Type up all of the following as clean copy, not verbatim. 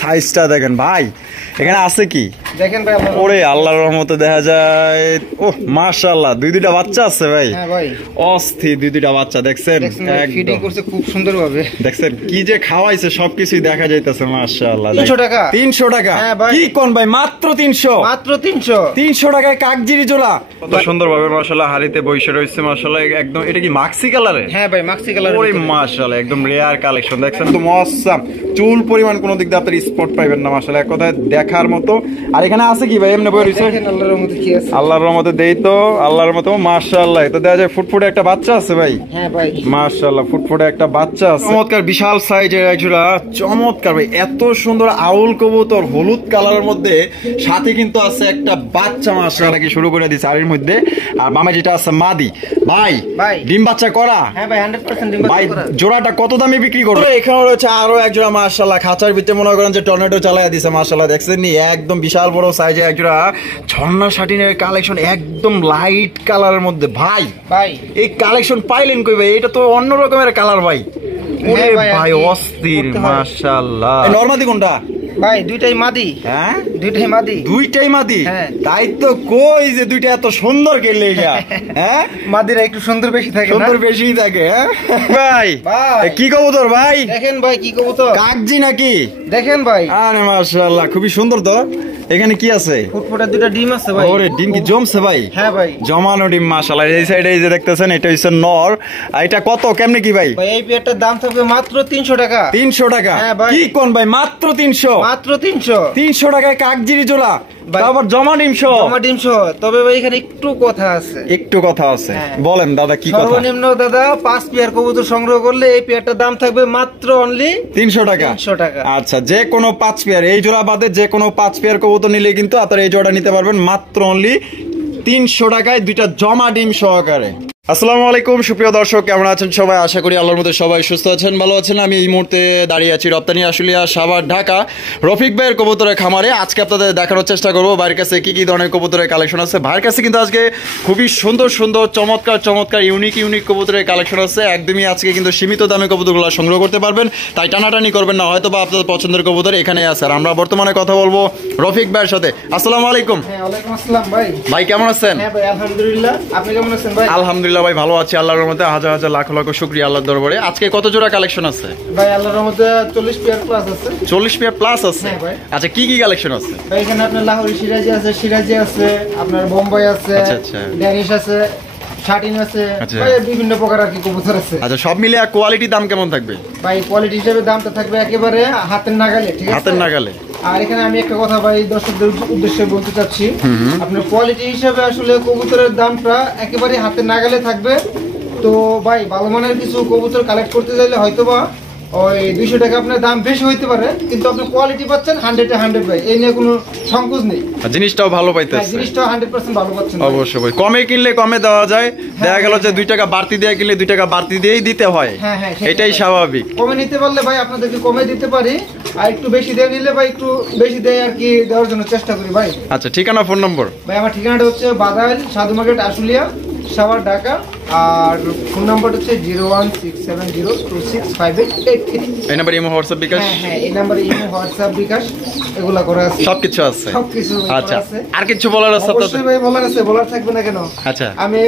সাইজটা দেখেন ভাই, এখানে আছে কি দেখেন ভাই, ওরে আল্লাহর রহমতে দেখা যায়। ও মাশাআল্লাহ, দুইটা বাচ্চা আছে ভাই। হ্যাঁ ভাই, অস্থির দুইটা বাচ্চা দেখছেন, ফিডিং করছে খুব সুন্দরভাবে। দেখছেন কি যে খাওয়াইছে সবকিছুই দেখা যাইতেছে। মাশাআল্লাহ 300 টাকা। 300 টাকা? হ্যাঁ ভাই। কি কোন ভাই, মাত্র 300? মাত্র 300। 300 টাকায় কাকজিরি জোড়া। কত সুন্দরভাবে মাশাআল্লাহ হাড়িতে বসে রয়েছে মাশাআল্লাহ। একদম এটা কি মাক্সি কালারে? হ্যাঁ ভাই, মাক্সি কালার। ওরে মাশাআল্লাহ, একদম রেয়ার কালেকশন দেখছেন তো, মস্ত চুল পরিমাণ কোনো দিক দিয়ে আপনার স্পট পাইবেন না মাশাআল্লাহ, এক কথায় দেখার মতো। আর এখানে আছে কি ভাই এমনি বই রইছে? দেখেন আল্লাহর রহমতে কি আছে। আল্লাহর রহমতে দেই তো, আল্লাহর মতো মাশাআল্লাহ। এটা দেখা যায় ফুটফুটে একটা বাচ্চা আছে ভাই। হ্যাঁ ভাই, মাশাআল্লাহ ফুটফুটে একটা বাচ্চা আছে, চমৎকার বিশাল সাইজের একজোড়া, চমৎকার ভাই। এত সুন্দর আউল কবুতর হলুদ কালারের মধ্যে, সাথে কিন্তু আছে একটা বাচ্চা মাশাআল্লাহ কি শুরু করে দিয়েছে আড়ির মধ্যে। আর মামা যেটা আছে মাদি ভাই, ডিম বাচ্চা করা। হ্যাঁ ভাই, 100% ডিম ভাই বাচ্চা করা। জোড়াটা কত দামে বিক্রি করবে? এখানে রয়েছে আরো একজোড়া মাশাআল্লাহ, খাঁচার ভিতরে মনে করেন যে টর্নেডো চালায়া দিছে মাশাআল্লাহ, দেখছেন নি একদম বিশাল বড় সাইজের একজোড়া ঝর্ণা শাটিনের কালেকশন, একদম লাইট কালারের মধ্যে। ভাই এই কালেকশন পাইলেন কই ভাই? এটা তো অন্য রকমের কালার ভাই। ওরে ভাই অস্থির মাশাআল্লাহ। নরমাদি কোনটা ভাই? দুইটাই মাদি। হ্যাঁ দুইটাই মাদি। দুইটাই মাদি? হ্যাঁ। তাই তো কই যে দুইটা এত সুন্দর খেললে এটা। হ্যাঁ, মাদিরা একটু সুন্দর বেশি থাকে, সুন্দর বেশি থাকে। হ্যাঁ ভাই, কি কবুতর ভাই? দেখেন ভাই কি কবুতর, কাকজি নাকি? দেখেন ভাই। আরে মাশাআল্লাহ, খুবই সুন্দর তো। এখানে কি আছে? ফুটফুটে দুটো ডিম আছে ভাই। ওরে ডিম কি জমছে ভাই? হ্যাঁ ভাই, জমানো ডিম মাশাআল্লাহ। এই সাইডে এই যে দেখতেছেন, এটা হচ্ছে নর। আর এটা কত কেমনে কি ভাই? ভাই এই পেয়ারটার দাম থাকবে মাত্র 300 টাকা। 300 টাকা? হ্যাঁ ভাই। কি কোন ভাই, মাত্র 300? মাত্র 300। 300 টাকায় কাকজিরি জোড়া, আবার জমা ডিম সহ। জমা ডিম সহ। তবে ভাই এখানে একটু কথা আছে। একটু কথা আছে? বলেন দাদা কি কথা? সর্বনিম্ন দাদা 5 পেয়ার কবুতর সংগ্রহ করলে এই পেয়ারটার দাম থাকবে মাত্র অনলি 300 টাকা। 300 টাকা। আচ্ছা, যে কোনো 5 পেয়ার, এই জোড়া বাদে যে কোনো 5 পেয়ার কবুতর নিলে কিন্তু আপনারা এই জোড়াটা নিতে পারবেন মাত্র অনলি 300 টাকায়, দুইটা জমা ডিম সহকারে। আসসালামু আলাইকুম সুপ্রিয় দর্শক, কেমন আছেন সবাই? আশা করি আল্লাহর মধ্যে সবাই সুস্থ আছেন, ভালো আছেন। আমি এই মুহূর্তে দাঁড়িয়ে আছি রপ্তানি আশুলিয়া সাভার ঢাকা রফিক ভাইয়ের কবুতরের খামারে। আজকে আপনাদের দেখানোর চেষ্টা করবো ভাইয়ের কাছে কি কি ধরনের কবুতরের কালেকশন আছে। ভাইয়ের কাছে কিন্তু আজকে খুবই সুন্দর সুন্দর চমৎকার ইউনিক কবুতরের কালেকশন আছে। একদমই আজকে কিন্তু সীমিত দামে কবুতরগুলো সংগ্রহ করতে পারবেন, তাই টানাটানি করবেন না, হয়তো বা আপনাদের পছন্দের কবুতর এখানে আছে। আর আমরা বর্তমানে কথা বলবো রফিক ভাইয়ের সাথে। আসসালামু আলাইকুম। ওয়ালাইকুম আসসালাম ভাই। ভাই কেমন আছেন? হ্যাঁ ভাই আলহামদুলিল্লাহ, আপনি কেমন আছেন ভাই? আলহামদুলিল্লাহ ভাই ভালো আছি, আল্লাহর রহমতে হাজার হাজার লাখ লাখ শুকরিয়া আল্লাহর দরবারে। আজকে কত জোড়া কালেকশন আছে ভাই? আল্লাহর রহমতে 40 পেয়ার প্লাস আছে। 40 পেয়ার প্লাস আছে? হ্যাঁ ভাই। আচ্ছা, কি কি কালেকশন আছে ভাই? এখানে আপনার লাহোরি সিরাজি আছে, আপনার বোম্বাই আছে, ড্যানিশ আছে, শাটিন আছে, ভাই বিভিন্ন প্রকার আর কি কবুতর আছে। আচ্ছা, সব মিলে কোয়ালিটি দাম কেমন থাকবে ভাই? কোয়ালিটি হিসেবে দামটা থাকবে একেবারে হাতের নাগালে, ঠিক আছে? হাতের নাগালে। আর এখানে আমি একটা কথা ভাই দর্শকদের উদ্দেশ্যে বলতে চাচ্ছি, আপনার কোয়ালিটি হিসেবে আসলে কবুতরের দামটা একেবারে হাতের নাগালে থাকবে। তো ভাই ভালো মানের কিছু কবুতর কালেক্ট করতে চাইলে হয়তোবা ওই 200 টাকা আপনার দাম বেশি হইতে পারে, কিন্তু আপনি কোয়ালিটি পাচ্ছেন 100-এ 100 ভাই, এই নিয়ে কোনো সংকোচ নেই। জিনিসটাও ভালো পাইতেছে, জিনিসটাও 100% ভালো পাচ্ছেন অবশ্যই ভাই। কমে কিনলে কমে দেওয়া যায়, দেখা গেল যে 2 টাকা বাড়তি দিয়ে কিনলে 2 টাকা বাড়তি দিয়েই দিতে হয়। হ্যাঁ হ্যাঁ, এটাই স্বাভাবিক। কমে নিতে পারলে ভাই আপনাদেরকে কমে দিতে পারি, আর একটু বেশি দিয়ে নিলে ভাই একটু বেশি দিয়ে আর কি দেওয়ার জন্য চেষ্টা করি ভাই। আচ্ছা, ঠিকানা ফোন নম্বর? ভাই আমার ঠিকানাটা হচ্ছে বাদাইল সাধু মার্কেট আশুলিয়া সাভার ঢাকা, আর ফোন নাম্বারটা হচ্ছে 01670265883। এই নাম্বার ইমো হোয়াটসঅ্যাপ বিকাশ? হ্যাঁ এই নাম্বারে ইমো হোয়াটসঅ্যাপ বিকাশ এগুলা করা আছে, সবকিছু আছে। সবকিছু আচ্ছা, আর কিছু বলার আছে আপনাদের? অবশ্যই ভাই বলার আছে, বলার থাকবে না কেন। আচ্ছা, আমি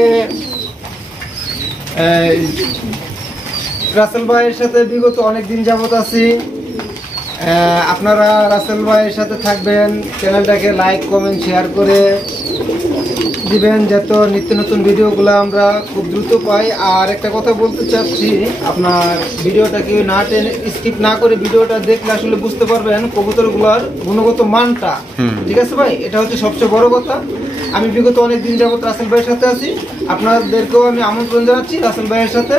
রাসেল ভাইয়ের সাথে বিগত অনেক দিন যাবত আছি, আপনারা রাসেল ভাইয়ের সাথে থাকবেন, চ্যানেলটাকে লাইক কমেন্ট শেয়ার করে দিবেন যাতে নিত্য নতুন ভিডিওগুলো আমরা খুব দ্রুত পাই। আর একটা কথা বলতে চাচ্ছি, আপনার ভিডিওটা কেউ না টেনে স্কিপ না করে ভিডিওটা দেখলে আসলে বুঝতে পারবেন কবুতরগুলোর গুণগত মানটা, ঠিক আছে ভাই? এটা হচ্ছে সবচেয়ে বড় কথা। আমি বিগত অনেক দিন যাবত রাসেল ভাইয়ের সাথে আছি, আপনাদেরকেও আমি আমন্ত্রণ জানাচ্ছি রাসেল ভাইয়ের সাথে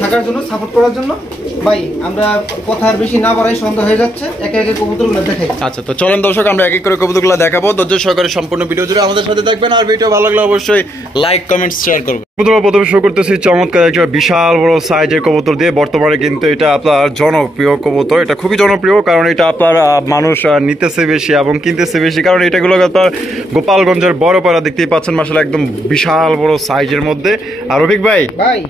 থাকার জন্য, সাপোর্ট করার জন্য। ভাই আমরা কথা আর বেশি না বাড়াই, সন্ধ্যা হয়ে যাচ্ছে, একে একে কবুতরগুলো দেখাই। আচ্ছা, তো চলেন দর্শক আমরা এক এক করে কবুতরগুলো দেখাবো। ধৈর্য সহকারে সম্পূর্ণ ভিডিও জুড়ে আমাদের সাথে দেখবেন, আর ভিডিও ভালো লাগলে অবশ্যই লাইক কমেন্ট শেয়ার করবেন। প্রথমে শুরু করতেছি চমৎকার একটা বিশাল বড় সাইজের কবুতর দিয়ে। বর্তমানে কিন্তু এটা আপনার জনপ্রিয় কবুতর, এটা খুবই জনপ্রিয়, কারণ এটা আপনার মানুষ নিতেছে বেশি এবং কিনতেছে বেশি, কারণ এটাগুলো আপনার গোপালগঞ্জের বড়পাড়া দেখতেই পাচ্ছেন মাশাআল্লাহ, একদম বিশাল বড় সাইজের মধ্যে। আর রফিক ভাই,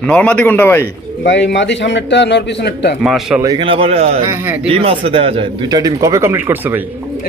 নরমাদি কোনটা ভাই? ভাই মাদি সামনেরটা, নর পিছনেরটা। মাশাআল্লাহ, এখানে আবার ডিম আছে দেখা যায়, দুইটা ডিম। কবে কমপ্লিট করছে ভাই?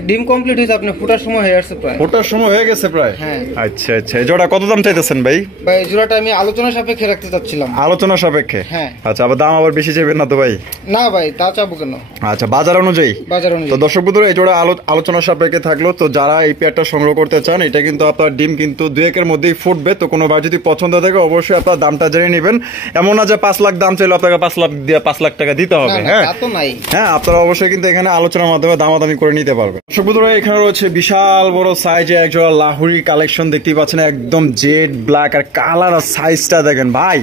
ডিম কমপ্লিট হয়েছে, আপনি ফোটার সময় হয়ে আসছে প্রায়। ফোটার সময় হয়ে গেছে প্রায়? হ্যাঁ। আচ্ছা আচ্ছা, এই জোড়া কত দাম চাইতেছেন ভাই? ভাই জোড়াটা আমি আলোচনা সাপেক্ষে রাখতে চাচ্ছিলাম। আলোচনা সাপেক্ষে? হ্যাঁ। আচ্ছা, আবার দাম আবার বেশি চাইবেন না তো ভাই? না ভাই, তা চাবো কেন। আচ্ছা, বাজার অনুযায়ী? বাজার অনুযায়ী। তো দর্শক বন্ধুরা, এই জোড়া আলোচনা সাপেক্ষে থাকলো। তো যারা এই পেয়ারটা সংগ্রহ করতে চান, এটা কিন্তু আপনার ডিম কিন্তু 2-1 মধ্যেই ফুটবে। তো কোনো বার যদি পছন্দ থাকে অবশ্যই আপনার দামটা জেনে নেবেন। এমন না যে 5 লাখ দাম চাইলে আপনাকে 5 লাখ টাকা দিতে হবে। হ্যাঁ, হ্যাঁ, আপনারা অবশ্যই কিন্তু এখানে আলোচনার মাধ্যমে দামাদামি করে নিতে পারবেন। দর্শক বন্ধুরা, এখানে রয়েছে বিশাল বড় সাইজে এক জোড়া লাহুরি কালেকশন দেখতেই পাচ্ছেন, একদম জেড ব্ল্যাক। আর কালার আর সাইজটা দেখেন ভাই,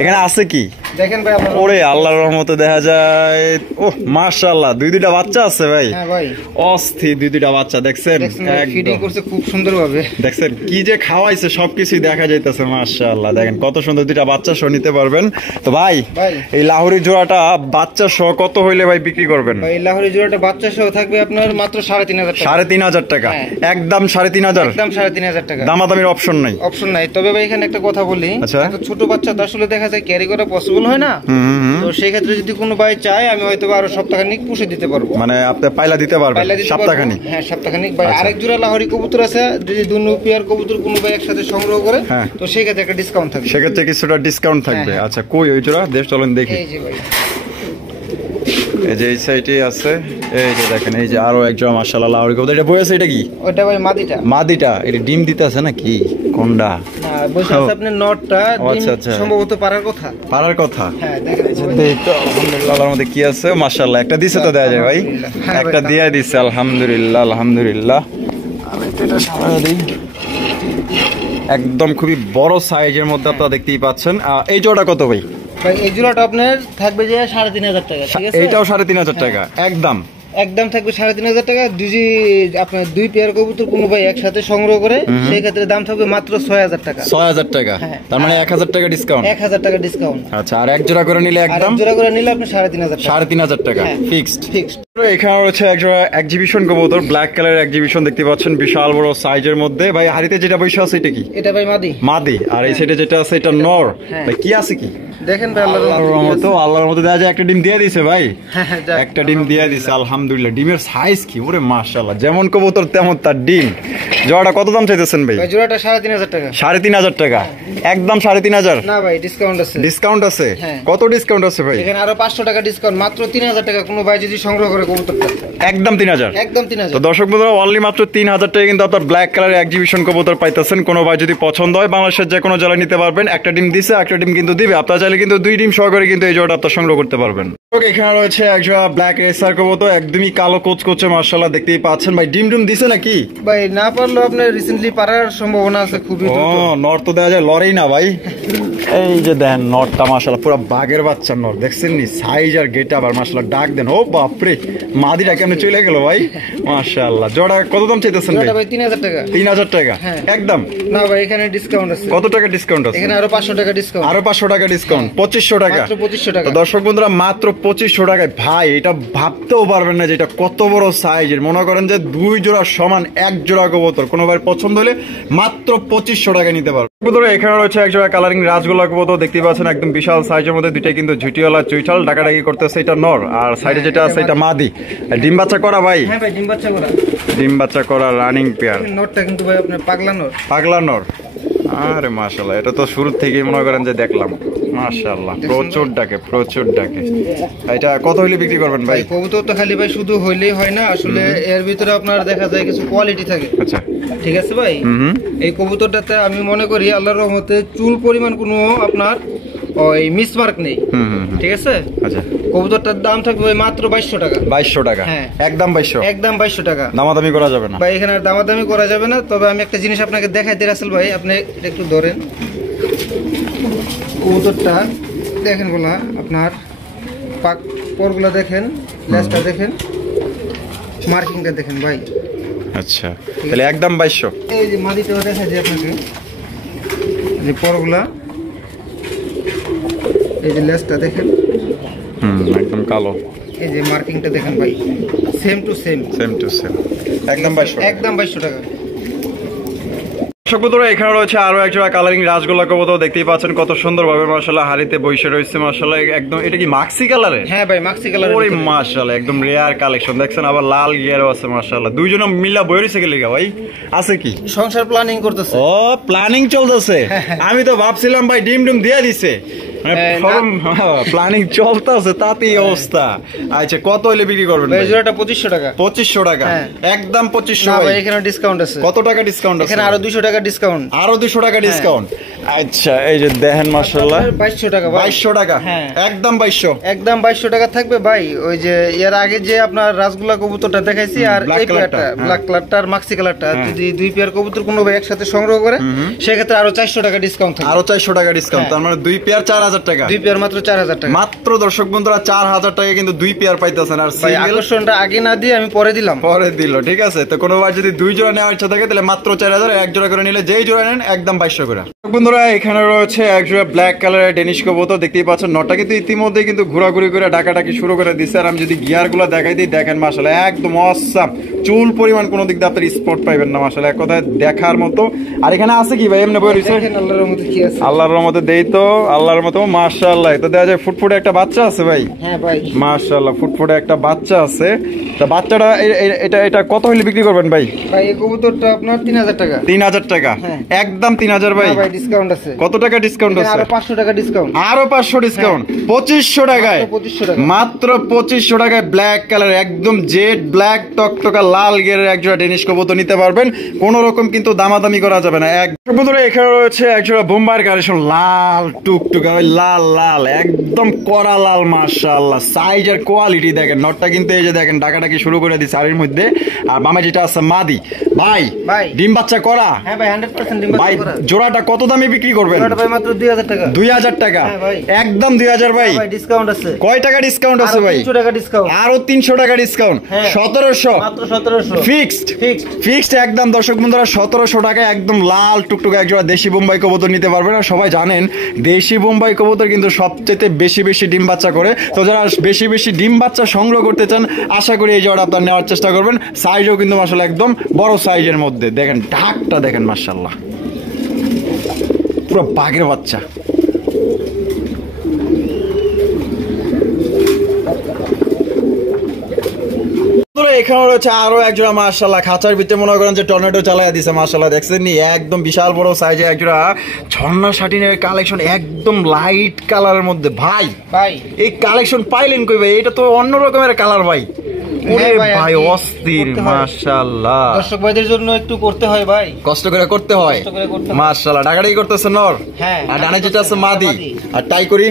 এখানে আছে কি দেখেন ভাই। ওরে আল্লাহর রহমতে দেখা যায়, ও মাশাআল্লাহ, দুইটা বাচ্চা আছে ভাই। হ্যাঁ ভাই, অস্থির দুইটা বাচ্চা। দেখছেন ফিডিং করছে খুব সুন্দরভাবে। দেখছেন কি যে খাওয়াইছে, সবকিছুই দেখা যাইতেছে মাশাআল্লাহ। দেখেন কত সুন্দর দুইটা বাচ্চা সহ নিতে পারবেন। তো ভাই, এই লাহুরি জোড়াটা বাচ্চা সহ কত হইলে ভাই বিক্রি করবেন? ভাই লাহুরি জোড়াটা বাচ্চা সহ থাকবে আপনার মাত্র 3,500 টাকা। 3,500 টাকা? একদম 3,500? একদম 3,500 টাকা। দামাদামির অপশন নাই? অপশন নাই। তবে ভাই এখানে একটা কথা বলি, এত ছোট বাচ্চা তো আসলে দেখা যায় ক্যারি করা পসিবল হয় না। তো সেই ক্ষেত্রে যদি কোনো ভাই চায়, আমি হয়তো আরো সপ্তাহখানিক পুষে দিতে পারবো। মানে আপনি পাইলা দিতে পারবেন সপ্তাহখানিক? হ্যাঁ, সপ্তাহখানিক। ভাই আরেক জোড়া লাহোরি কবুতর আছে, যদি দুনো পেয়ার কবুতর কোনো ভাই একসাথে সংগ্রহ করে, তো সেই ক্ষেত্রে একটা ডিসকাউন্ট থাকবে। সেক্ষেত্রে কিছুটা ডিসকাউন্ট থাকবে। আচ্ছা, কই ওই জোড়া? দেশ চলেন দেখি। এই যে ভাই, এই যে এই সাইডে আছে, এই যে দেখেন, এই যে আরো এক জোড়া মাশাআল্লাহ লাহোরি কবুতর। এটা বয়স এটা কি? ওটা ভাই মাদিটা। মাদিটা? এটা ডিম দিতে আছে নাকি কোনটা? না, বয়স আছে আপনার নটটা। ডিম সম্ভবত পারার কথা। পারার কথা? হ্যাঁ, দেখেন এই তো আলহামদুলিল্লাহ, আল্লাহর মধ্যে কি আছে মাশাআল্লাহ। একটা দিছে তো দেয়া যায় ভাই? একটা দিয়ে দিছে, আলহামদুলিল্লাহ আলহামদুলিল্লাহ। আমি এটা সামনে দেই। একদম খুবই বড় সাইজের মধ্যে আপনারা দেখতেই পাচ্ছেন। এই জোড়া কত ভাই? ভাই এই জোড়াটা আপনার থাকবে যে 3,500 টাকা। ঠিক আছে, এইটাও 3,500 টাকা? একদম একদম থাকবে 3,500 টাকা। আপনার দুই পেয়ার কবুতর কোনো ভাই একসাথে সংগ্রহ করে, সেই ক্ষেত্রে দাম থাকবে মাত্র 6,000 টাকা। 6,000 টাকা? তার মানে 1,000 টাকা ডিসকাউন্ট? 1,000 টাকা ডিসকাউন্ট। আচ্ছা, আর এক জোড়া করে নিলে একদম? এক জোড়া করে নিলে আপনি 3,500 টাকা। 3,500 টাকা ফিক্সড? ফিক্সড। এখানে রয়েছে এক জোড়া এক্সিবিশন কবুতর, ব্ল্যাক কালার এক্সিবিশন দেখতে পাচ্ছেন, বিশাল বড় সাইজের মধ্যে। ভাই হাড়িতে যেটা বসে আছে এটা কি? এটা ভাই মাদি। মাদি। আর এই সাইডে যেটা আছে এটা নর। ভাই কি আছে কি দেখেন ভাই, আল্লাহর মতো দেখা যায়। একটা ডিম দিয়ে দিছে ভাই, একটা ডিম দিয়ে দিছে আলহামদুলিল্লাহ। ডিমের সাইজ কি ওরে মাশাআল্লাহ, যেমন কবুতর তেমন তার ডিম। জোড়াটা কত দাম চাইতেছেন ভাই? জোড়াটা 3,500 টাকা। 3,500 টাকা? একদম 3,500? না ভাই, ডিসকাউন্ট আছে। ডিসকাউন্ট আছে? কত ডিসকাউন্ট আছে ভাই? এখানে আরো 500 টাকা ডিসকাউন্ট, মাত্র 3,000 টাকা কোনো ভাই যদি সংগ্রহ করে কবুতরটা। একদম 3,000? একদম 3,000। তো দর্শক বন্ধুরা, অনলি মাত্র 3,000 টাকা কিন্তু আপনার ব্ল্যাক কালারের এক্সিবিশন কবুতর পাইতেছেন। কোনো ভাই যদি পছন্দ হয়, বাংলাদেশের যে কোনো জেলায় নিতে পারবেন। একটা ডিম দিছে, একটা ডিম কিন্তু দিবে। আপনারা চাইলে কিন্তু 2 ডিম সহকারে কিন্তু এই জোড়াটা আপনার সংগ্রহ করতে পারবেন। এখানে রয়েছে এক জোড়া ব্ল্যাক রেসার কবুতর, একদমই কালো কোচকোচে মাশাআল্লাহ দেখতেই পাচ্ছেন। ভাই ডিম দিছে নাকি? ভাই না পারলো আপনার রিসেন্টলি পারার সম্ভাবনা আছে খুবই। নর তো দেখা যায় লড়েই না ভাই। এই যে দেন নরটা মাশাআল্লাহ পুরো বাঘের বাচ্চা নর, দেখছেন নি সাইজ আর গেটআপ আর মাশাআল্লাহ ডাক দেন। ও বাপরে, মাদিটা কেমনে চলে গেল ভাই মাশাআল্লাহ। জোড়া কত দাম চাইতেছেন ভাই? ভাই 3,000 টাকা। 3,000 টাকা? একদম? না ভাই, এখানে ডিসকাউন্ট আছে। কত টাকা ডিসকাউন্ট আছে? এখানে আরো 500 টাকা ডিসকাউন্ট। আরো 500 টাকা ডিসকাউন্ট? 2,500 টাকা? মাত্র 2,500 টাকা। দর্শক বন্ধুরা, মাত্র 2,500 টাকায় ভাই, এটা ভাবতেও পারবেন না যে এটা কত বড় সাইজের। মনে করেন যে 2 জোড়া সমান 1 জোড়া কবুতর। কোনো ভাই পছন্দ হলে মাত্র 2,500 টাকা নিতে পারবেন। এখানে রয়েছে এক জোড়া কালারিং রাজগোলা কবুতর দেখতে পাচ্ছেন, একদম বিশাল সাইজের মধ্যে। দুইটাই কিন্তু ঝুটিওয়ালা চুইঠাল, ডাকাডাকি করতেছে। এটা নর, আর সাইডে যেটা আছে এটা মাদি। ডিম বাচ্চা করা ভাই? হ্যাঁ ভাই, ডিম বাচ্চা করা। ডিম বাচ্চা করা রানিং পেয়ার। নরটা কিন্তু ভাই আপনার পাগলা নর। পাগলা নর? আরে মাশাআল্লাহ, এটা তো শুরু থেকেই মনে করেন যে দেখলাম মাশাআল্লাহ, প্রচুর ডাকে প্রচুর ডাকে। এটা কত হইলে বিক্রি করবেন ভাই? কবুতর তো খালি ভাই শুধু হইলেই হয় না, আসলে এর ভিতরে আপনার দেখা যায় কিছু কোয়ালিটি থাকে। আচ্ছা, ঠিক আছে ভাই। এই কবুতরটাতে আমি মনে করি আল্লাহর রহমতে চুল পরিমাণ কোনো আপনার ওই মিসমার্ক নেই। ঠিক আছে। আচ্ছা, কবুতরটার দাম থাকবে মাত্র 2,200 টাকা। 2,200 টাকা? একদম 2,200? একদম 2,200 টাকা। দামাদামি করা যাবে না ভাই? এখানে দামাদামি করা যাবে না। তবে আমি একটা জিনিস আপনাকে দেখাই দিই রাসেল ভাই, আপনি একটু ধরেন কবুতরটা দেখেন, বলা আপনার পরগুলা দেখেন, লেজটা দেখেন, মার্কিংটা দেখেন ভাই। আচ্ছা, তাহলে একদম 2,200? এই যে মাদিটাও দেখা যায় আপনাকে, যে পরগুলা এই যে লেজটা দেখেন, একদম কালো। এই যে মার্কিংটা দেখেন ভাই, সেম টু সেম। একদম 2200 টাকা। একদম 2200 টাকা। দর্শক বন্ধুরা, এখানে রয়েছে আরো একজোড়া কালারিং রাজগোল্লা কবুতর। দেখতেই পাচ্ছেন কত সুন্দর ভাবে মাশাআল্লাহ হাড়িতে বসে রয়েছে মাশাআল্লাহ। একদম এটা কি মাক্সি কালারে? হ্যাঁ ভাই, মাক্সি কালার। ওরে মাশাআল্লাহ, একদম রেয়ার কালেকশন। দেখছেন আবার লাল গিয়ারও আছে মাশাআল্লাহ। দুইজনে মিলা বইরিছে কি লাগা ভাই? আছে কি সংসার প্ল্যানিং করতেছে? ও, প্ল্যানিং চলতেছে। আমি তো ভাবছিলাম ভাই ডিম দিয়ে দিছে, প্ল্যানিং চলতেছে তাতেই অবস্থা। আচ্ছা, কত হলে বিক্রি করবেন? এই জোড়াটা 2500 টাকা। 2500 টাকা, একদম 2500। না ভাই, এখানে ডিসকাউন্ট আছে। কত টাকা ডিসকাউন্ট আছে? এখানে আরো 200 টাকা ডিসকাউন্ট। আরো 200 টাকা ডিসকাউন্ট। আচ্ছা, এই যে দেখেন মাশাআল্লাহ 2200 টাকা ভাই। 2200 টাকা, একদম 2200। একদম 2200 টাকা থাকবে ভাই। ওই যে এর আগে যে আপনার রাজগোল্লা কবুতরটা দেখাইছি, আর এই পেয়ারটা ব্ল্যাক কালারটা আর মাক্সি কালারটা, যদি দুই পেয়ার কবুতর কোনো ভাই একসাথে সংগ্রহ করে, সেক্ষেত্রে আরো 400 টাকা ডিসকাউন্ট থাকবে। আরো 400 টাকা ডিসকাউন্ট, তার মানে দুই পেয়ার 4000 টাকা। দুই পেয়ার মাত্র 4000 টাকা মাত্র। দর্শক বন্ধুরা, 4000 টাকা কিন্তু দুই পেয়ার পাইতেছেন। আর ভাই আকর্ষণটা আগে না দিয়ে আমি পরে দিলাম। পরে দিল, ঠিক আছে। তো কোনো বার যদি দুই জোড়া নেওয়ার ইচ্ছা থাকে তাহলে মাত্র 4000, এক জোড়া করে নিলে যেই জোড়া নেন একদম 2200 করে। বন্ধুরা, এখানে রয়েছে এক জোড়া ব্ল্যাক কালারের ডেনিশ কবুতর। দেখতেই পাচ্ছেন নটটা কিন্তু ইতিমধ্যে কিন্তু ঘোরাঘুরি করে ডাকাডাকি শুরু করে দিচ্ছে। আর আমি যদি গিয়ার গুলা দেখাই দিই, দেখেন মাশাআল্লাহ একদম অসাম। চুল পরিমাণ কোনো দিক দিয়ে আপনার স্পট পাইবেন না মাশাআল্লাহ, এক কথায় দেখার মতো। আর এখানে আছে কি ভাই এমনি বই রয়েছে? আল্লাহর রহমতে কি আছে? আল্লাহর রহমতে দেই তো, আল্লাহর মতো মাশাআল্লাহ। তো দেখা যায় ফুটফুটে একটা বাচ্চা আছে ভাই। হ্যাঁ ভাই, মাশাআল্লাহ ফুটফুটে একটা বাচ্চা আছে। তা বাচ্চাটা এটা কত হলে বিক্রি করবেন ভাই? ভাই এই কবুতরটা আপনার 3000 টাকা। 3000 টাকা, একদম 3000 ভাই। ভাই ডিসকাউন্ট আছে। কত টাকা ডিসকাউন্ট আছে? আরো 500 টাকা ডিসকাউন্ট। আরো 500 ডিসকাউন্ট, 2500 টাকায়। 2500 টাকা, মাত্র 2500 টাকায় ব্ল্যাক কালার, একদম জেড ব্ল্যাক টকটকা লাল গেরের একজোড়া ডেনিশ কবুতর নিতে পারবেন। কোন রকম কিন্তু দামাদামি করা যাবে না। এক বন্ধুরা, এখানে রয়েছে একজোড়া বোম্বাইয়ের কালেকশন, লাল টুকটুকা, লাল একদম কড়া লাল মাশাআল্লাহ। সাইজ আর কোয়ালিটি দেখেন। নটটা কিন্তু এই যে দেখেন ডাকাডাকি শুরু করে দিচ্ছে শাড়ির মধ্যে। আর বামে যেটা আছে মাদি ভাই, ডিম বাচ্চা করা। হ্যাঁ ভাই, 100% ডিম ভাই বাচ্চা করা। জোড়াটা কত দামে বিক্রি করবেন? জোড়াটা ভাই মাত্র 2000 টাকা। 2000 টাকা, একদম 2000 ভাই। ভাই ডিসকাউন্ট আছে। কয় টাকা ডিসকাউন্ট আছে ভাই? 300 টাকা ডিসকাউন্ট। আরো 300 টাকা ডিসকাউন্ট, 1700 মাত্র 1700 ফিক্সড একদম। দর্শক বন্ধুরা, 1700 টাকায় একদম লাল টুকটুক একজোড়া দেশি বোম্বাই কবুতর নিতে পারবেন। আর সবাই জানেন দেশি বোম্বাই কবুতর কিন্তু সবচেয়ে বেশি ডিম বাচ্চা করে। তো যারা বেশি ডিম বাচ্চা সংগ্রহ করতে চান, আশা করি এই জোড়া আপনার নেওয়ার চেষ্টা করবেন। সাইজও কিন্তু মাশাআল্লাহ একদম বড় সাইজের মধ্যে। দেখেন ঢাকটা দেখেন মাশাআল্লাহ, পুরো বাঘের বাচ্চা। এখানে রয়েছে আরো একজোড়া মাশাআল্লাহ খাঁচার ভিতরে মনে করেন যে টর্নেডো চালাইয়া দিছে মাশাআল্লাহ। দেখছেন নি, একদম বিশাল বড় সাইজে একজোড়া ঝর্ণা শাটিনের কালেকশন, একদম লাইট কালারের মধ্যে। ভাই এই কালেকশন পাইলেন কই ভাই? এটা তো অন্য রকমের কালার ভাই। ভাই অস্থির মাশাআল্লাহ। দর্শক ভাইদের জন্য একটু করতে হয় ভাই, কষ্ট করে করতে হয় মাশাআল্লাহ। ডাকাডাকি করতেছে নর, আর ডানে যেটা আছে মাদি। আর টাই করি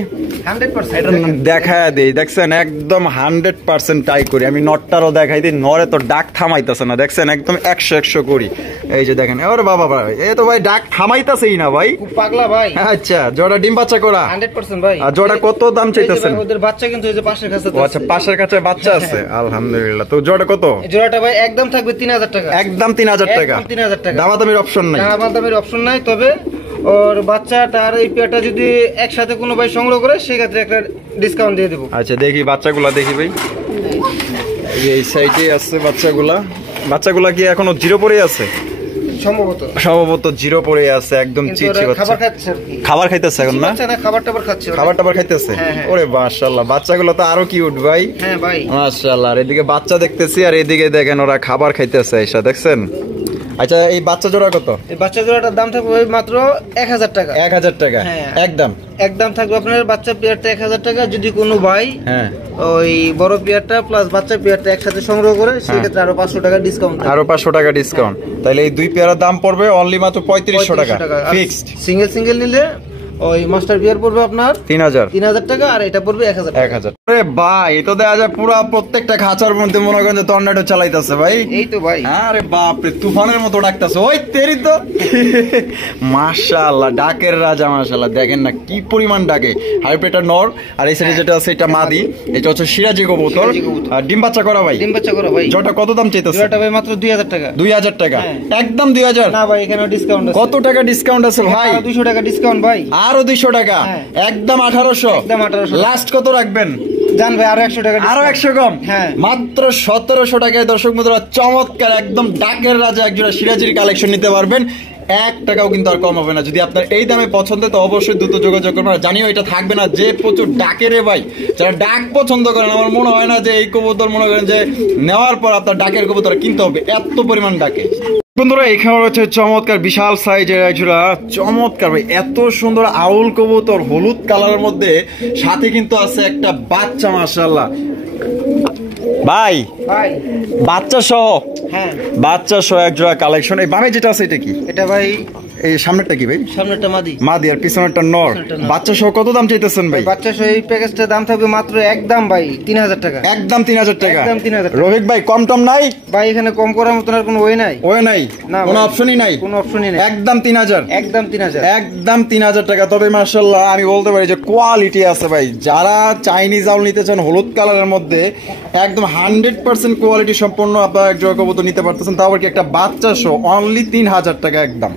100% দেখায় দেই, দেখছেন একদম 100% টাই করি। আমি নটটারও দেখাই দিই, নরে তো ডাক থামাইতেছে না। দেখছেন একদম 100 করি। এই যে দেখেন, ওরে বাবা ভাই, এ তো ভাই ডাক থামাইতেছেই না ভাই, খুব পাগলা ভাই। আচ্ছা, জোড়া ডিম বাচ্চা করা 100% ভাই। আর জোড়া কত দাম চাইতেছেন? ওদের বাচ্চা কিন্তু এই যে পাশের কাছে। আচ্ছা, পাশের কাছে বাচ্চা আছে, আলহামদুলিল্লাহ। তো জোড়া কত? জোড়াটা ভাই একদম থাকবে 3000 টাকা। একদম 3000 টাকা, 3000 টাকা। দামাদামির অপশন নাই? দামাদামির অপশন নাই, তবে ওর বাচ্চাটা আর এই পেয়ারটা যদি একসাথে কোনো ভাই সংগ্রহ করে, সেক্ষেত্রে একটা ডিসকাউন্ট দিয়ে দেবো। আচ্ছা, দেখি বাচ্চাগুলা দেখি ভাই। এই সাইডে আছে বাচ্চাগুলা কি এখনো জিরো পরে আছে? সম্ভবত জিরো পরে আছে, একদম চিচি বাচ্চা। খাবার খাইতেছে এখন না? খাবার টাবার খাইতেছে। ওরে মাশাআল্লাহ, বাচ্চাগুলো তো আরো কিউট ভাই। হ্যাঁ ভাই মাশাআল্লাহ। আর এদিকে বাচ্চা দেখতেছি, আর এদিকে দেখেন ওরা খাবার খাইতেছে এসা, দেখছেন? আচ্ছা, এই বাচ্চা জোড়া কত? এই বাচ্চা জোড়াটার দাম থাকবে মাত্র 1000 টাকা। 1000 টাকা একদম থাকবে আপনার বাচ্চা পেয়ারটা 1000 টাকা। যদি কোনো ভাই ওই বড় পেয়ারটা প্লাস বাচ্চা পেয়ারটা একসাথে সংগ্রহ করে, সেক্ষেত্রে আরো 500 টাকা ডিসকাউন্ট। আরো 500 টাকা ডিসকাউন্ট। তাহলে এই দুই পেয়ারের দাম পড়বে অনলি মাত্র 3500 টাকা ফিক্সড। সিঙ্গেল নিলে ওই মাস্টার বিয়ার পড়বে আপনার 3000 টাকা, আর এটা পড়বে 1000। আরে ভাই, এ তো দেখা যায় পুরো প্রত্যেকটা খাঁচার মধ্যে মনে করেন যে টর্নেডো চালাইতেছে ভাই। এই তো ভাই, আরে বাপ রে, তুফানের মতো ডাকতেছে। ওই তেরি তো মাশাআল্লাহ, ডাকের রাজা মাশাআল্লাহ। দেখেন না কি পরিমাণ ডাকে। হাইব্রিডটা নর, আর এই সাইডে যেটা আছে এটা মাদি। এটা হচ্ছে সিরাজি কবুতর, আর ডিম বাচ্চা করা ভাই। জোড়াটা কত দাম চাইতেছে? জোড়াটা ভাই মাত্র 2000 টাকা। 2000 টাকা, একদম 2000 না ভাই, এখানে ডিসকাউন্ট আছে। কত টাকা ডিসকাউন্ট আছে ভাই? 200 টাকা ডিসকাউন্ট ভাই। আরো 200 টাকা, একদম 1800। একদম 1800। লাস্ট কত রাখবেন জান ভাই আরো 100 টাকা, আরো 100 কম। হ্যাঁ, মাত্র 1700 টাকায় দর্শক বন্ধুরা চমৎকার একদম ডাকের রাজা একজোড়া সিরাজির কালেকশন নিতে পারবেন। 1 টাকাও কিন্তু আর কম হবে না। যদি আপনার এই দামে পছন্দ তো অবশ্যই দ্রুত যোগাযোগ করবেন। জানিও এটা থাকবে না যে প্রচুর ডাকে রে ভাই, যারা ডাক পছন্দ করেন, আমার মনে হয় না যে এই কবুতর মনে করেন যে নেওয়ার পর আপনার ডাকের কবুতর কিনতে হবে, এত পরিমাণ ডাকে। বন্ধুরা এখানে রয়েছে চমৎকার বিশাল সাইজের একজোড়া চমৎকার ভাই, এত সুন্দর আউল কবুতর হলুদ কালারের মধ্যে, সাথে কিন্তু আছে একটা বাচ্চা মাশাআল্লাহ ভাই, বাচ্চা সহ। হ্যাঁ, বাচ্চা সহ একজোড়া কালেকশন। এই বামে যেটা আছে এটা কি? এটা ভাই এই সামনেরটা কি ভাই? সামনেরটা মাদি। মাদি আর পিছনেরটা নর। বাচ্চা সহ কত দাম চাইতেছেন ভাই? বাচ্চা সহ এই প্যাকেজটার দাম থাকবে মাত্র একদম ভাই 3000 টাকা। একদম 3000 টাকা। একদম 3000 টাকা। রফিক ভাই কম টম নাই ভাই? এখানে কম করার মতন আর কোনো ওয়ে নাই। ওয়ে নাই, কোনো অপশনই নাই, কোনো অপশনই নাই। একদম 3000। একদম 3000। একদম 3000 টাকা। তবে মাশাআল্লাহ আমি বলতে পারি যে কোয়ালিটি আছে ভাই। যারা চাইনিজ আউল নিতে চান হলুদ কালারের মধ্যে, একদম 100% কোয়ালিটি সম্পন্ন আপনারা একজোড়া কবুতর নিতে পারতেছেন, তাও কি একটা বাচ্চা সহ অনলি 3000 টাকা একদম।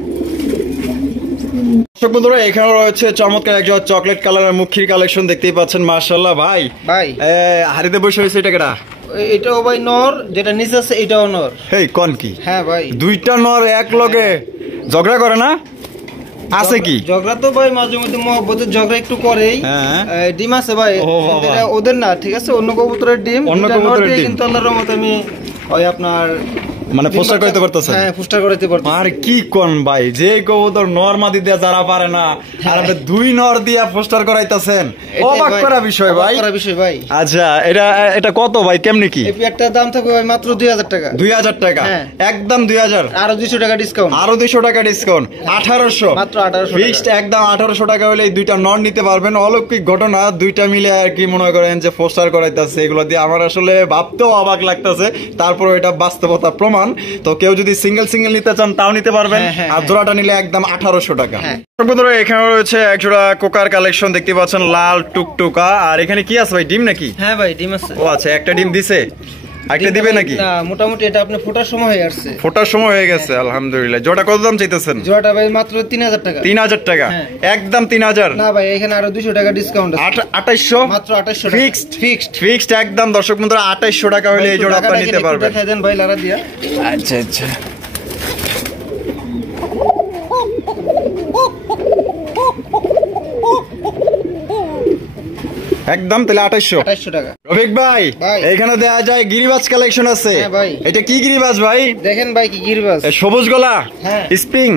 দর্শক বন্ধুরা এখানে রয়েছে চমৎকার একজোড়া চকলেট কালারের মুখির কালেকশন, দেখতেই পাচ্ছেন মাশাআল্লাহ ভাই। ভাই হাড়িতে বসে হয়েছে এটা কেডা? এটাও ভাই নর, যেটা নিচে আছে এটাও নর। হেই কোন কি? হ্যাঁ ভাই, দুইটা নর এক লগে ঝগড়া করে না? আছে কি ঝগড়া? তো ভাই মাঝে মধ্যে মহব্বতের ঝগড়া একটু করেই। ডিম আছে ভাই, এটা ওদের না, ঠিক আছে, অন্য কবুতরের ডিম। অন্য কবুতরের ডিম কিন্তু আল্লাহর রহমতে আমি ওই আপনার মানে পোস্টার করতে পারতেছেন? হ্যাঁ, পোস্টার করতে পারতেছি। আর কি কোন ভাই, যে কবুতর নর মাদি দিয়া যারা পারে না, আর আপনি দুই নর দিয়া পোস্টার করাইতাছেন, অবাক করা বিষয় ভাই। অবাক করা বিষয় ভাই। আচ্ছা এটা কত ভাই, কেমনে কি? এই পেয়ারটার দাম থাকবে ভাই মাত্র 2000 টাকা। 2000 টাকা, একদম 2000। আরো 200 টাকা ডিসকাউন্ট। আরো 200 টাকা ডিসকাউন্ট, 1800। মাত্র 1800 ফিক্সড একদম 1800 টাকা হলে এই দুইটা নর নিতে পারবেন। অলৌকিক ঘটনা, দুইটা মিলে আর কি মনে করেন যে পোস্টার করাইতাছে, এগুলো দিয়ে আমার আসলে ভাবতেও অবাক লাগতেছে, তারপর এটা বাস্তবতা প্রমাণ। তো কেউ যদি সিঙ্গেল নিতে চান তাও নিতে পারবেন, আর জোড়াটা নিলে একদম 1800 টাকা। বন্ধুরা এখানে রয়েছে এক জোড়া কোকার কালেকশন, দেখতে পাচ্ছেন লাল টুকটুকা। আর এখানে কি আছে ভাই, ডিম নাকি? হ্যাঁ ভাই, ডিম আছে। ও আচ্ছা, একটা ডিম দিছে, একটা দিবে নাকি? না, মোটামুটি এটা আপনি ফোটার সময় হয়ে আসছে। ফোটার সময় হয়ে গেছে, আলহামদুলিল্লাহ। জোড়া কত দাম চাইতেছেন? জোড়াটা ভাই মাত্র 3000 টাকা। 3000 টাকা, একদম 3000। না ভাই, এখানে আরো 200 টাকা ডিসকাউন্ট আছে। 2800, মাত্র 2800 টাকা। ফিক্সড একদম। দর্শক বন্ধুরা 2800 টাকা হলে এই জোড়া আপনারা নিতে পারবেন। দেখাই দেন ভাই লারা দিয়া। আচ্ছা আচ্ছা, একদম তাহলে 2800 টাকা। রফিক ভাই এখানে দেয়া যায় গিরিবাজ কালেকশন আছে। ভাই এটা কি গিরিবাজ ভাই? দেখেন ভাই কি গিরিবাজ, সবুজ গলা, স্প্রিং।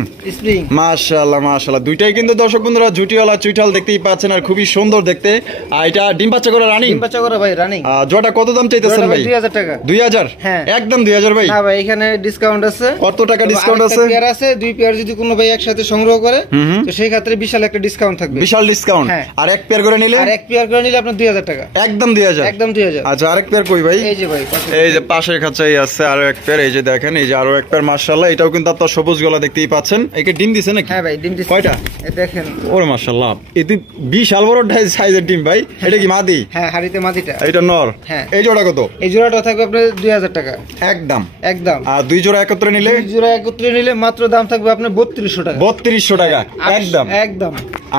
মাশাআল্লাহ মাশাআল্লাহ, দুইটাই কিন্তু দর্শক বন্ধুরা জুটিওয়ালা চুইঠাল দেখতেই পাচ্ছেন, আর খুবই সুন্দর দেখতে। আর এটা ডিম বাচ্চা করে রানিং। ডিম বাচ্চা করে ভাই রানিং। জোড়া কত দাম চাইতেছেন ভাই? 2000 টাকা। 2000? হ্যাঁ, একদম 2000 ভাই। না ভাই, এখানে ডিসকাউন্ট আছে। কত টাকা ডিসকাউন্ট আছে? পেয়ার আছে, দুই পেয়ার যদি কোনো ভাই একসাথে সংগ্রহ করে তো সেই ক্ষেত্রে বিশাল একটা ডিসকাউন্ট থাকবে। বিশাল ডিসকাউন্ট। আর এক পেয়ার করে নিলে? আর এক পেয়ার করে নিলে আপনার 2000 টাকা। একদম 2000। একদম 2000। আচ্ছা, আরেক পেয়ার কই ভাই? এই যে ভাই, এই যে পাশের খাঁচাই আছে আরো এক পেয়ার। এই যে দেখেন, এই যে আরো এক পেয়ার মাশাআল্লাহ। এটাও কিন্তু আপনার সবুজ গলা দেখতেই পাচ্ছেন। একে ডিম দিছে নাকি? হ্যাঁ ভাই, ডিম দিছে। কয়টা? এই দেখেন, ওরে মাশাআল্লাহ, এটি বিশাল বড় সাইজের ডিম ভাই। এটা কি মাদি? হ্যাঁ, হাড়িতে মাদিটা। এটা নর। হ্যাঁ। এই জোড়া কত? এই জোড়াটা থাকবে আপনার 2000 টাকা। একদম। আর দুই জোড়া একত্রে নিলে? দুই জোড়া একত্রে নিলে মাত্র দাম থাকবে আপনার 3200 টাকা। 3200 টাকা একদম।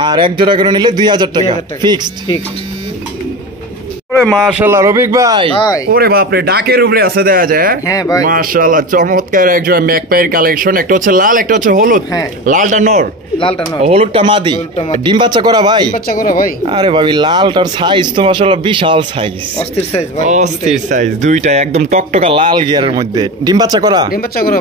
আর এক জোড়া করে নিলে 2000 টাকা ফিক্সড। মাশাআল্লাহ রফিক ভাই, ওরে বাপরে, ডাকের উপরে আছে দেখা যায়। হ্যাঁ ভাই, মাশাআল্লাহ চমৎকার একজোড়া ম্যাকপাইর কালেকশন। একটা হচ্ছে লাল, একটা হচ্ছে হলুদ। লালটা নর, হলুদটা মাদি। ডিম বাচ্চা করা ভাই? আরে ভাবি, লালটার সাইজ তো মাশাআল্লাহ বিশাল সাইজ, অস্থির সাইজ। দুইটা একদম টকটকা লাল গিয়ারের মধ্যে। ডিম বাচ্চা করা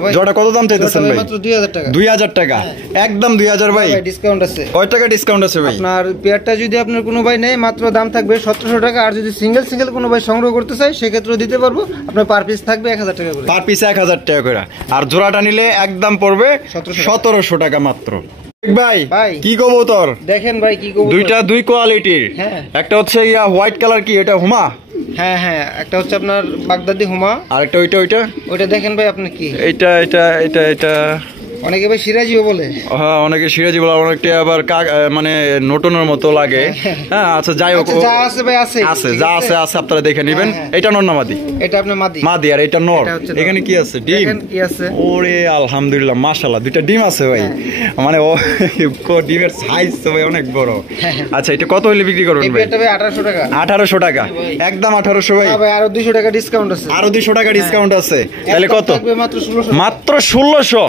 ভাই। জোড়া কত দাম চাইতেছেন ভাই? মাত্র 2000 টাকা। 2000 টাকা, একদম 2000 ভাই। ডিসকাউন্ট আছে। কয় টাকা ডিসকাউন্ট আছে ভাই? আপনার পেয়ারটা যদি আপনার কোনো ভাই নেয় মাত্র দাম থাকবে 1700 টাকা। আর যদি সিঙ্গেল কোনো ভাই সংগ্রহ করতে চাই সেক্ষেত্রে দিতে পারবো। আপনার পার পিস থাকবে 1000 টাকা করে। পার পিস 1000 টাকা করে। আর জোড়াটা নিলে একদম পড়বে 1700 টাকা মাত্র। ভাই কি কবুতর দেখেন ভাই, কি কবুতর, দুইটা দুই কোয়ালিটির। একটা হচ্ছে হোয়াইট কালার, কি এটা হুমা? হ্যাঁ, একটা হচ্ছে আপনার বাগদাদি হুমা। আর একটা ওইটা ওইটা দেখেন ভাই, আপনি কি এটা অনেকে ভাই সিরাজিও বলে। হ্যাঁ, অনেকে সিরাজি বলে, অনেকটা আবার মানে নটনের মতো লাগে। হ্যাঁ, আচ্ছা যাই হোক, যা আছে ভাই আছে, যা আছে আপনারা দেখে নেবেন। এটা নর না মাদি? এটা আপনার মাদি। মাদি। আর এটা নর। এখানে কি আছে? ডিম। কি আছে? ওরে আলহামদুলিল্লাহ, মাশাআল্লাহ, দুইটা ডিম আছে ভাই। মানে ও ডিমের সাইজ তো ভাই অনেক বড়। আচ্ছা, এটা কত হলে বিক্রি করবেন ভাই? এটা ভাই 1800 টাকা। 1800 টাকা, একদম 1800 ভাই। ভাই আরো 200 টাকা ডিসকাউন্ট আছে। আরো 200 টাকা ডিসকাউন্ট আছে, তাহলে কত? মাত্র 1600। মাত্র 1600।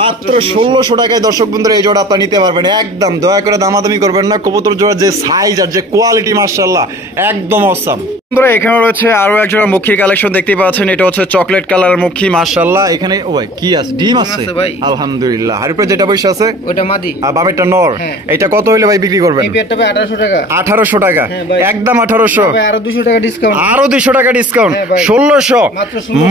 মাত্র 1600 টাকায় দর্শক বন্ধুরা এই জোড়া আপনারা নিতে পারবেন একদম। দয়া করে দামাদামি করবেন না। কবুতর জোড়া যে সাইজ আর যে কোয়ালিটি, মাশাআল্লাহ, একদম অসাম। বন্ধুরা এখানে রয়েছে আরো এক জোড়া মুখী কালেকশন দেখতে পাচ্ছেন। এটা হচ্ছে চকলেট কালার মুখী, মাশাআল্লাহ। এখানে ও ভাই কি আছে? ডিম আছে আলহামদুলিল্লাহ। আর উপরে যেটা বসে আছে ওটা মাদি আর বামেরটা নর। এটা কত হইলে ভাই বিক্রি করবেন? এই পেয়ারটা ভাই 1800 টাকা। 1800 টাকা, একদম 1800। ভাই আরো 200 টাকা ডিসকাউন্ট। আরো 200 টাকা ডিসকাউন্ট, 1600।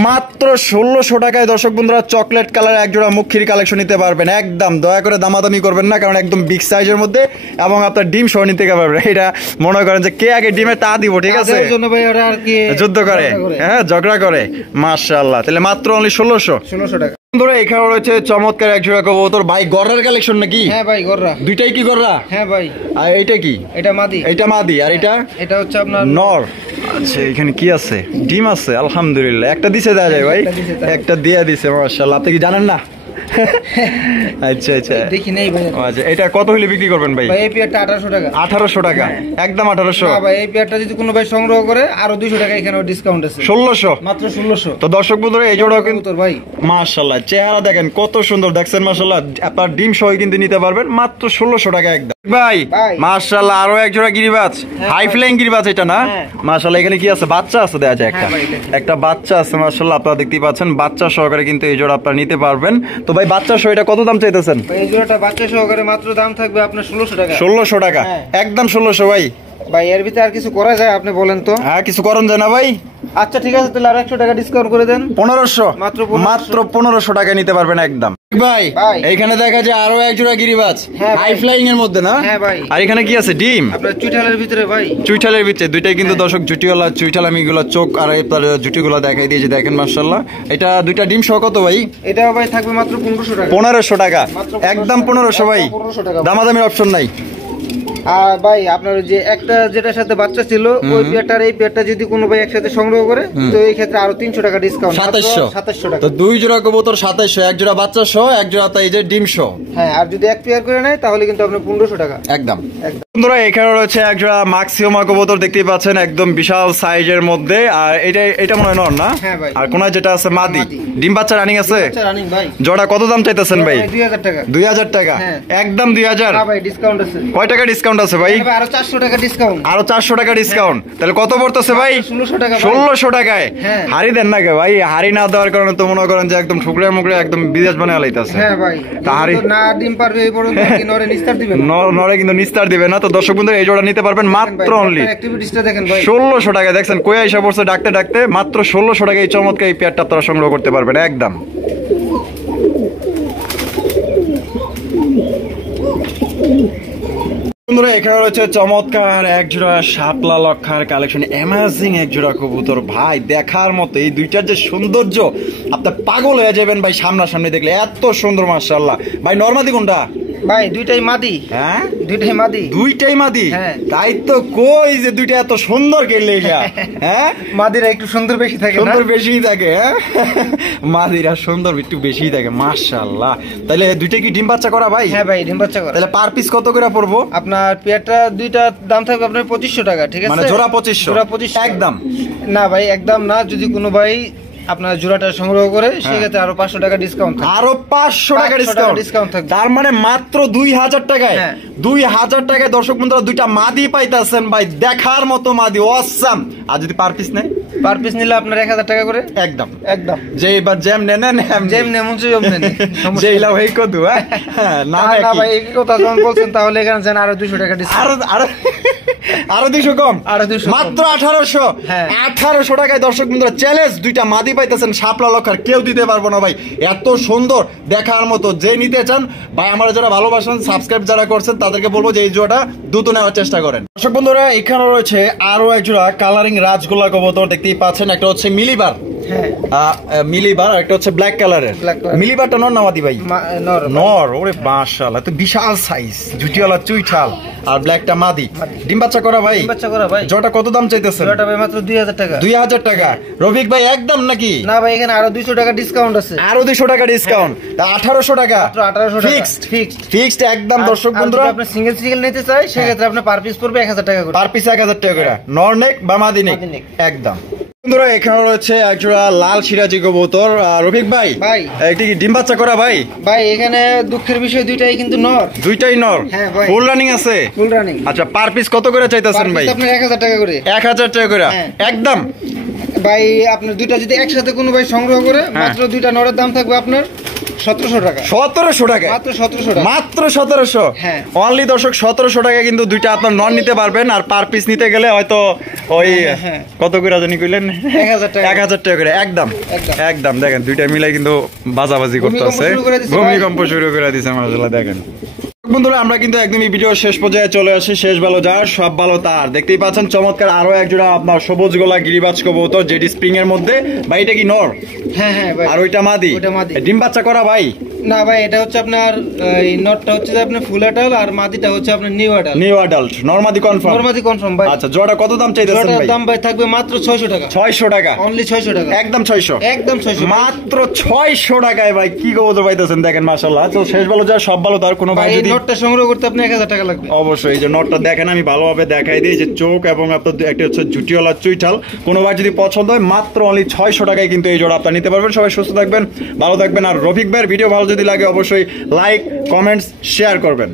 মাত্র 1600 টাকায় দর্শক বন্ধুরা চকলেট কালার এক জোড়া মুখীর কালেকশন নিতে পারবেন একদম। দয়া করে দামাদামি করবেন না, কারণ একদম বিগ সাইজের মধ্যে এবং আপনার ডিম সহ নিতে পারবেন। এটা মনে করেন যে কে আগে ডিমে তা দিব, ঠিক আছে? যুদ্ধ করে, হ্যাঁ, ঝগড়া করে, মাশাআল্লাহ। তাহলে মাত্র অনলি 1600 টাকা। বন্ধুরা এখানে রয়েছে চমৎকার এক জোড়া কবুতর ভাই, গররার কালেকশন নাকি? হ্যাঁ ভাই, গররা। দুইটাই কি গররা? হ্যাঁ ভাই। আর এটা কি? এটা মাদি। এটা মাদি। আর এটা হচ্ছে আপনার নর। আচ্ছা, এখানে কি আছে? ডিম আছে আলহামদুলিল্লাহ। একটা দিছে দেয়া যায় ভাই? একটা দিয়ে দিছে, মাশাআল্লাহ। আপনি কি জানেন না? আচ্ছা আচ্ছা, দেখি নেই ভাই। আচ্ছা, এটা কত হইলে বিক্রি করবেন ভাই? ভাই এই পেয়ারটা 1800 টাকা। 1800 টাকা, একদম 1800। না ভাই, এই পেয়ারটা যদি কোনো ভাই সংগ্রহ করে আরো 200 টাকা এখানে ডিসকাউন্ট আছে। 1600, মাত্র 1600। তো দর্শক বন্ধুরা এই জোড়াও কিন্তু ভাই মাশাআল্লাহ, চেহারা দেখেন কত সুন্দর, দেখছেন মাশাআল্লাহ। আপনার ডিম সহ কিন্তু নিতে পারবেন মাত্র 1600 টাকা একদম ভাই। মাশাআল্লাহ, আরো এক জোড়া গিরিবাজ, হাই ফ্লাইং গিরিবাজ এটা না? মাশাআল্লাহ, এখানে কি আছে? বাচ্চা আছে, দেখা যায় একটা বাচ্চা আছে, মাশাআল্লাহ। আপনারা দেখতেই পাচ্ছেন বাচ্চা সহকারে কিন্তু এই জোড়া আপনারা নিতে পারবেন। তো ভাই বাচ্চা সহ এটা কত দাম চাইতেছেন? এই জোড়াটা বাচ্চা সহকারে মাত্র দাম থাকবে আপনার 1600 টাকা। 1600 টাকা, একদম 1600 ভাই। ভাই এর ভিতরে আর কিছু করা যায় আপনি বলেন তো? হ্যাঁ, কিছু করণ যায় না ভাই? আচ্ছা ঠিক আছে, তাহলে আর 100 টাকা ডিসকাউন্ট করে দেন। 1500, মাত্র 1500 টাকা নিতে পারবেন একদম ভাই। এইখানে দেখা যায় আরো এক জোড়া গিরিবাজ, হাই ফ্লাইং এর মধ্যে না? হ্যাঁ ভাই। আর এখানে কি আছে? ডিম। আপনার চুইঠালের ভিতরে ভাই, চুইঠালের ভিতরে দুইটাই কিন্তু দর্শক জুটিওয়ালা চুইঠাল। আমি এগুলো চোখ আর জুটিগুলো দেখাই দিয়েছি, দেখেন মাশাআল্লাহ। এটা দুইটা ডিম সহ কত ভাই? এটা ভাই থাকবে মাত্র 1500 টাকা। 1500 টাকা, একদম 1500 ভাই। দামাদামির অপশন নাই। আর ভাই আপনার যে একটা যেটার সাথে বাচ্চা ছিল ওই পেয়ারটার এই পেয়ারটা যদি কোনো ভাই একসাথে সংগ্রহ করে তো এই ক্ষেত্রে আরো 300 টাকা ডিসকাউন্ট, 2700 টাকা। তো দুই জোড়া কবুতর 2700, এক জোড়া বাচ্চা সহ, এক জোড়া তাই যে ডিম সহ। হ্যাঁ, আর যদি এক পেয়ার করে নেয় তাহলে কিন্তু আপনার 1500 টাকা একদম। বন্ধুরা এখানে রয়েছে এক জোড়া মাক্সিমা কবুতর, দেখতেই পাচ্ছেন একদম বিশাল সাইজের মধ্যে। আর এটা মনে হয় নর না? হ্যাঁ ভাই। আর কোনায় যেটা আছে মাদি, ডিম বাচ্চা রানিং আছে। রানিং ভাই। জোড়া কত দাম চাইতেছেন ভাই? 2000 টাকা। 2000 টাকা, একদম 2000। হ্যাঁ ভাই, ডিসকাউন্ট আছে। কয় টাকা ডিসকাউন্ট আছে ভাই? আরো 400 টাকা ডিসকাউন্ট। আরো 400 টাকা ডিসকাউন্ট, তাহলে কত পড়তেছে ভাই? 1600 টাকা। 1600 টাকায় হাড়ি দেন না কে ভাই? হাড়ি না দেওয়ার কারণে তো মনে করেন যে একদম ঠুকরে মুকরে একদম বিদেশ বানায় লাইতাছে। হ্যাঁ ভাই, হাড়ি না ডিম পারবে এই পর্যন্ত কি নরে নিস্তার দিবেন? নরে কিন্তু নিস্তার দিবে না। তো দর্শক বন্ধুরা এই জোড়া নিতে পারবেন মাত্র অনলি অ্যাক্টিভিটিসটা দেখেন ভাই, 1600 টাকা। দেখছেন কই আইসা পড়ছে ডাকতে ডাকতে, মাত্র 1600 টাকায় এই চমৎকার এই পেয়ারটা আপনারা সংগ্রহ করতে পারবেন একদম। বন্ধুরা এখানে রয়েছে চমৎকার এক জোড়া শাপলা লক্ষার কালেকশন, অ্যামেজিং এক জোড়া কবুতর ভাই, দেখার মতো। এই দুইটার যে সৌন্দর্য, আপনার পাগল হয়ে যাবেন ভাই সামনাসামনি দেখলে, এত সুন্দর মাশাআল্লাহ। ভাই নরমাদি কোনটা ভাই? দুইটাই মাদি। হ্যাঁ, দুইটাই মাদি। দুইটাই মাদি? তাই তো কই যে দুইটা এত সুন্দর কেলে। হ্যাঁ, মাদিরা একটু সুন্দর বেশি থাকে, সুন্দর বেশি থাকে। হ্যাঁ, মাদিরা সুন্দর একটু বেশি থাকে মাশাআল্লাহ। তাহলে দুইটা কি ডিম বাচ্চা করা ভাই? হ্যাঁ ভাই, ডিম বাচ্চা করা। তাহলে পার পিস কত করে পড়বো? আপনার পেয়ারটা দুইটা দাম থাকবে আপনার 2500 টাকা, ঠিক আছে? মানে জোড়া 2500? জোড়া 2500 একদম। না ভাই, একদম না। যদি কোনো ভাই আপনার জোড়াটা সংগ্রহ করে সেক্ষেত্রে আরো 500 টাকা ডিসকাউন্ট থাকবে। আরো 500 টাকা ডিসকাউন্ট থাকবে, তার মানে মাত্র 2000 টাকায়। 2000 টাকায় দর্শক বন্ধুরা দুইটা মাদি পাইতাছেন ভাই, দেখার মতো মাদি, অসাম। আর যদি পার পিস নেয়? পার পিস নিলে আপনার 1000 টাকা করে একদম। একদম যে এবার জ্যাম নেন, জ্যাম নেমন যেই লাভ এই কত। হ্যাঁ না ভাই, এই কথা যখন বলছেন তাহলে এখানে যেন আরো 200 টাকা ডিসকাউন্ট। আরো 200 কম, আরো 200 মাত্র 1800। 1800 টাকায় দর্শক বন্ধুরা চ্যালেঞ্জ দুইটা মাদি পাইতেছেন শাপলা লক্ষার, কেউ দিতে পারবো না ভাই, এত সুন্দর দেখার মতো। যে নিতে চান ভাই, আমরা যারা ভালোবাসেন সাবস্ক্রাইব যারা করছেন তাদেরকে বলবো যে এই জোড়াটা দ্রুত নেওয়ার চেষ্টা করেন। দর্শক বন্ধুরা এখানে রয়েছে আরো এক জোড়া কালারিং রাজগোল্লা কবুতর, দেখতেই পাচ্ছেন। একটা হচ্ছে মিলিবার, হ্যাঁ মিলিবার, আর একটা হচ্ছে ব্ল্যাক কালারের। Black color। মিলিবারটা নর না মাদি ভাই? নর। নর। ওরে মাশাআল্লাহ, তো বিশাল সাইজ, জুটিওয়ালা চুইঠাল। আর ব্ল্যাকটা মাদি। ডিম বাচ্চা করা ভাই? ডিম বাচ্চা করা ভাই। জোড়াটা কত দাম চাইতেছেন? জোড়াটা ভাই মাত্র 2000 টাকা। 2000 টাকা। রফিক ভাই একদম নাকি? না ভাই, এখানে আরো 200 টাকা ডিসকাউন্ট আছে। আরো 200 টাকা ডিসকাউন্ট, 1800 টাকা মাত্র 1800 টাকা ফিক্সড। ফিক্সড একদম দর্শক বন্ধুরা। আপনি সিঙ্গেল সিঙ্গেল নিতে চাই সেক্ষেত্রে আপনার পার পিস পড়বে 1000 টাকা করে। পার পিস 1000 টাকা করে, নর নেক বা মাদি নেক মাদি নেক। একদম। বন্ধুরা এখানে রয়েছে একজোড়া লাল সিরাজি কবুতর। রফিক ভাই ভাই একটি কি ডিম বাচ্চা করা ভাই? ভাই এখানে দুঃখের বিষয় দুইটাই কিন্তু নর। দুইটাই নর? হ্যাঁ ভাই। ফুল রানিং আছে? Full running. আচ্ছা, পার পিস কত করে চাইতেছেন ভাই? আপনার 1000 টাকা করে। 1000 টাকা করে হ্যাঁ। একদম। ভাই আপনার দুইটা যদি একসাথে কোনো ভাই সংগ্রহ করে মাত্র দুইটা নরের দাম থাকবে আপনার 1700 টাকা। 1700 টাকা? মাত্র 1700 টাকা। মাত্র 1700? হ্যাঁ। অনলি দর্শক 1700 টাকা কিন্তু দুইটা আপনার নন নিতে পারবেন। আর পার পিস নিতে গেলে হয়তো ওই হ্যাঁ। কত করে জানি কইলেন? 1000 টাকা। 1000 টাকা করে একদম। একদম। একদম দেখেন দুইটা মিলাই কিন্তু বাজাবাজি করতেছে। ভূমিকম্প শুরু করে দিছে ভাই। ভূমিকম্প শুরু করে দিছে মাশাআল্লাহ। দেখেন বন্ধুরা আমরা কিন্তু একদমই ভিডিও শেষ পর্যায়ে চলে আসি। শেষ ভালো যার সব ভালো তার। দেখতেই পাচ্ছেন চমৎকার আরো একজোড়া আপনার সবুজ গোলা গিরিবাজ কবুতর জেডি স্প্রিং এর মধ্যে। ভাই এটা কি নর? হ্যাঁ হ্যাঁ ভাই। আর ওইটা মাদি? ওইটা মাদি। ডিম বাচ্চা করা ভাই? না ভাই, এটা হচ্ছে আপনার এই নটটা হচ্ছে যে আপনার ফুল আডাল আর মাদিটা হচ্ছে আপনার নিউ আডাল। নিউ অ্যাডাল্ট নরমাদি কনফার্ম? নরমাদি কনফার্ম ভাই। আচ্ছা, জোড়া কত দাম চাইতেছেন জোড়াটার ভাই? দাম ভাই থাকবে মাত্র 600 টাকা। 600 টাকা? অনলি 600 টাকা। একদম 600? একদম 600। মাত্র 600 টাকায় ভাই কি কবুতর পাইতেছেন দেখেন মাশাআল্লাহ। তো শেষ ভালো যার সব ভালো তার। কোনো ভাই ভাই এই যদি নটটা সংগ্রহ করতে আপনি 1000 টাকা লাগবে। অবশ্যই এই যে নটটা দেখেন, আমি ভালোভাবে দেখাই দিই যে চোখ এবং আপনার একটা হচ্ছে জুটিওয়ালা চুইঠাল। কোনো ভাই যদি পছন্দ হয় মাত্র অনলি 600 টাকায় কিন্তু এই জোড়া আপনারা নিতে পারবেন। সবাই সুস্থ থাকবেন, ভালো থাকবেন। আর রফিক ভাইয়ের ভিডিও ভালো যদি লাগে অবশ্যই লাইক, কমেন্টস, শেয়ার করবেন।